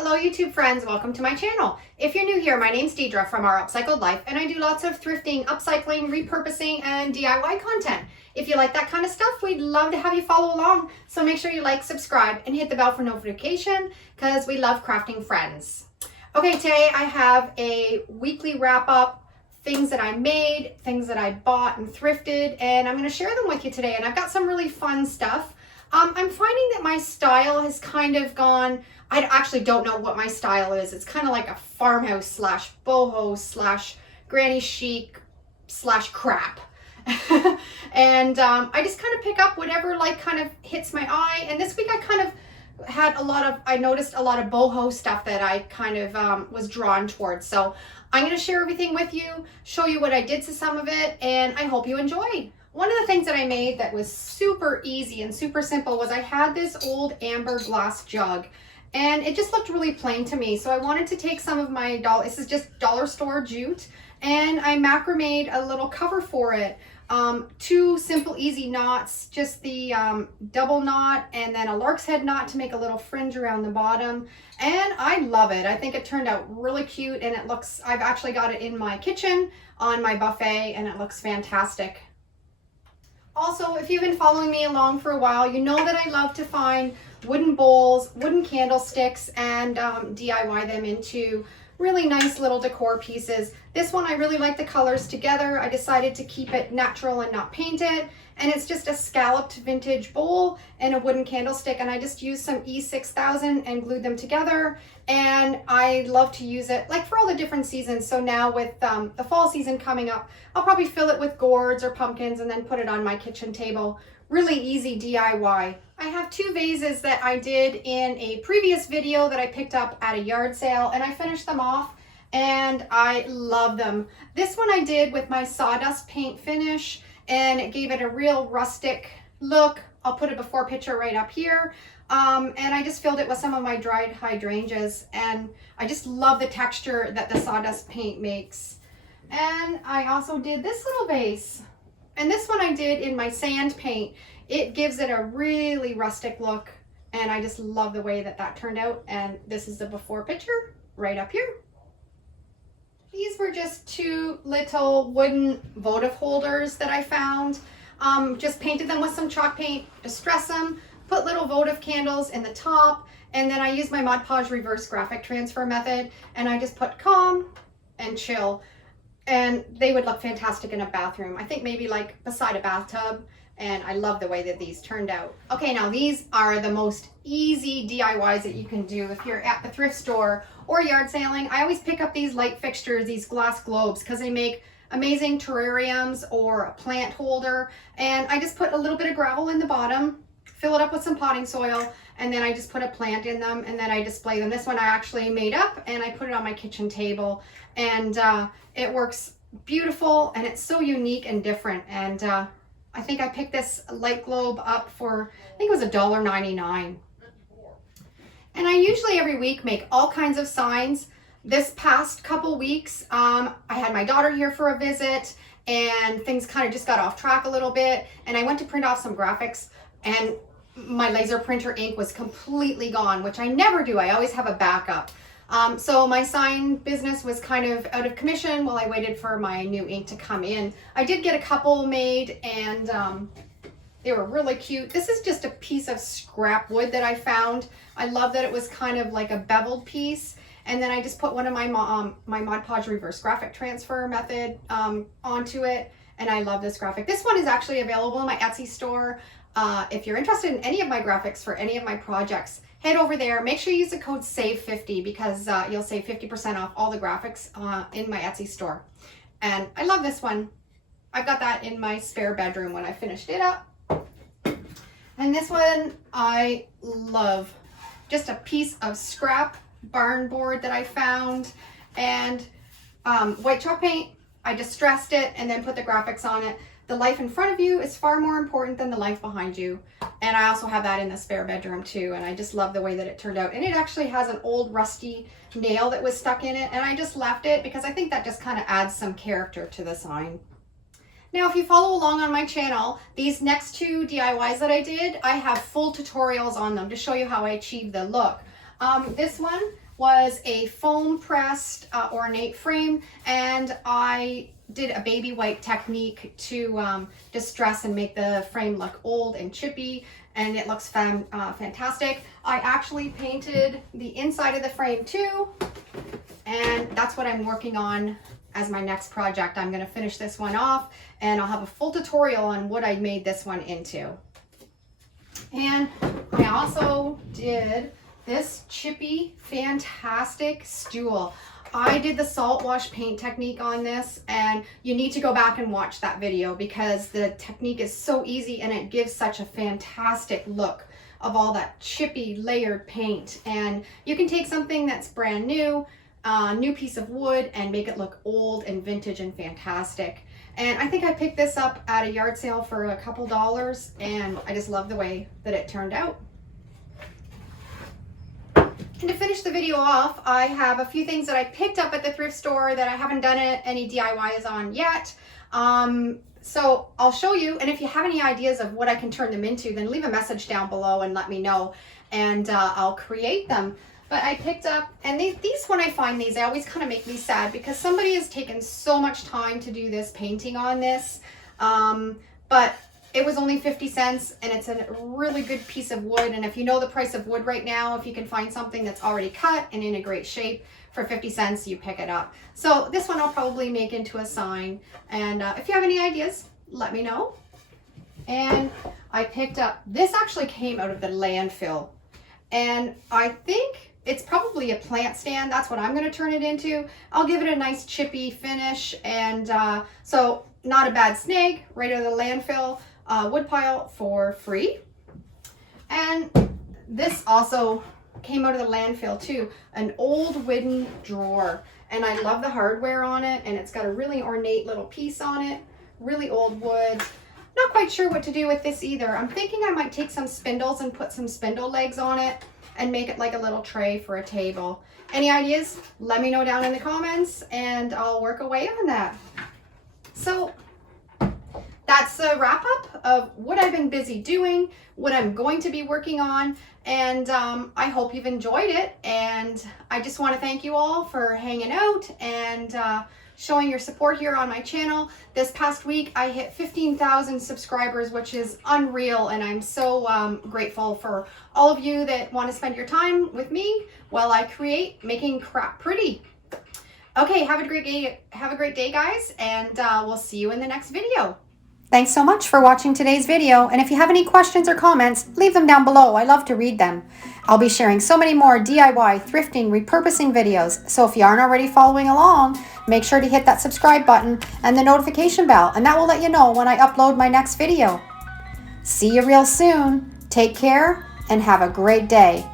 Hello YouTube friends, welcome to my channel. If you're new here, my name's Deidre from Our Upcycled Life and I do lots of thrifting, upcycling, repurposing, and DIY content. If you like that kind of stuff, we'd love to have you follow along. So make sure you like, subscribe, and hit the bell for notification because we love crafting friends. Okay, today I have a weekly wrap up, things that I made, things that I bought and thrifted, and I'm going to share them with you today. And I've got some really fun stuff. I'm finding that my style has kind of gone, I actually don't know what my style is. It's kind of like a farmhouse slash boho slash granny chic slash crap. And I just kind of pick up whatever like kind of hits my eye. And this week I kind of had I noticed a lot of boho stuff that I kind of was drawn towards. So I'm going to share everything with you, show you what I did to some of it, and I hope you enjoy. One of the things that I made that was super easy and super simple was I had this old amber glass jug and it just looked really plain to me. So I wanted to take some of my this is just dollar store jute, and I macrameed a little cover for it. Two simple easy knots, just the double knot and then a lark's head knot to make a little fringe around the bottom. And I love it. I think it turned out really cute, and it looks, I've actually got it in my kitchen on my buffet and it looks fantastic. Also, if you've been following me along for a while, you know that I love to find wooden bowls, wooden candlesticks, and DIY them into really nice little decor pieces. This one, I really like the colors together. I decided to keep it natural and not paint it. And it's just a scalloped vintage bowl and a wooden candlestick. And I just used some E6000 and glued them together. And I love to use it like for all the different seasons. So now with the fall season coming up, I'll probably fill it with gourds or pumpkins and then put it on my kitchen table. Really easy DIY. I have two vases that I did in a previous video that I picked up at a yard sale, and I finished them off and I love them. This one I did with my sawdust paint finish, and it gave it a real rustic look. I'll put a before picture right up here. And I just filled it with some of my dried hydrangeas, and I just love the texture that the sawdust paint makes. And I also did this little vase, and this one I did in my sand paint. It gives it a really rustic look, and I just love the way that that turned out. And this is the before picture right up here. These were just two little wooden votive holders that I found. Just painted them with some chalk paint, distress them, put little votive candles in the top, and then I used my Mod Podge reverse graphic transfer method, and I just put calm and chill, and they would look fantastic in a bathroom. I think maybe like beside a bathtub, and I love the way that these turned out. Okay, now these are the most easy DIYs that you can do if you're at the thrift store or yard sailing. I always pick up these light fixtures, these glass globes, because they make amazing terrariums or a plant holder. And I just put a little bit of gravel in the bottom, fill it up with some potting soil, and then I just put a plant in them, and then I display them. This one I actually made up, and I put it on my kitchen table, and it works beautiful, and it's so unique and different. And I think I picked this light globe up for, I think it was $1.99. And I usually every week make all kinds of signs. This past couple weeks, I had my daughter here for a visit, and things kind of just got off track a little bit. And I went to print off some graphics, and my laser printer ink was completely gone, which I never do. I always have a backup. So my sign business was kind of out of commission while I waited for my new ink to come in. I did get a couple made, and they were really cute. This is just a piece of scrap wood that I found. I love that it was kind of like a beveled piece. And then I just put one of my Mod Podge reverse graphic transfer method onto it. And I love this graphic. This one is actually available in my Etsy store. If you're interested in any of my graphics for any of my projects, head over there. Make sure you use the code SAVE50 because you'll save 50% off all the graphics in my Etsy store. And I love this one. I've got that in my spare bedroom when I finished it up. And this one I love. Just a piece of scrap barn board that I found, and white chalk paint. I distressed it and then put the graphics on it. The life in front of you is far more important than the life behind you. And I also have that in the spare bedroom too. And I just love the way that it turned out. And it actually has an old rusty nail that was stuck in it. And I just left it because I think that just kind of adds some character to the sign. Now, if you follow along on my channel, these next two DIYs that I did, I have full tutorials on them to show you how I achieved the look. This one, was a foam pressed ornate frame, and I did a baby wipe technique to distress and make the frame look old and chippy, and it looks fantastic. I actually painted the inside of the frame too, and that's what I'm working on as my next project. I'm going to finish this one off, and I'll have a full tutorial on what I made this one into. And I also did this chippy, fantastic stool. I did the salt wash paint technique on this, and you need to go back and watch that video because the technique is so easy and it gives such a fantastic look of all that chippy layered paint. And you can take something that's brand new, new piece of wood, and make it look old and vintage and fantastic. And I think I picked this up at a yard sale for a couple dollars, and I just love the way that it turned out. And to finish the video off, I have a few things that I picked up at the thrift store that I haven't done any DIYs on yet. So I'll show you, and if you have any ideas of what I can turn them into, then leave a message down below and let me know, and I'll create them. But I picked up, and these when I find these, they always kind of make me sad because somebody has taken so much time to do this painting on this. But it was only 50 cents, and it's a really good piece of wood. And if you know the price of wood right now, if you can find something that's already cut and in a great shape for 50 cents, you pick it up. So this one I'll probably make into a sign. And if you have any ideas, let me know. And I picked up, this actually came out of the landfill. And I think it's probably a plant stand. That's what I'm going to turn it into. I'll give it a nice chippy finish. And so not a bad snag, right out of the landfill. Wood pile for free. And this also came out of the landfill too, an old wooden drawer, and I love the hardware on it, and it's got a really ornate little piece on it, really old wood. Not quite sure what to do with this either. I'm thinking I might take some spindles and put some spindle legs on it and make it like a little tray for a table. Any ideas? Let me know down in the comments, and I'll work away on that. So that's a wrap up of what I've been busy doing, what I'm going to be working on, and I hope you've enjoyed it. And I just want to thank you all for hanging out and showing your support here on my channel. This past week I hit 15,000 subscribers, which is unreal, and I'm so grateful for all of you that want to spend your time with me while I create making crap pretty. Okay, have a great day, guys, and we'll see you in the next video. Thanks so much for watching today's video, and if you have any questions or comments, leave them down below. I love to read them. I'll be sharing so many more DIY, thrifting, repurposing videos, so if you aren't already following along, make sure to hit that subscribe button and the notification bell, and that will let you know when I upload my next video. See you real soon. Take care and have a great day.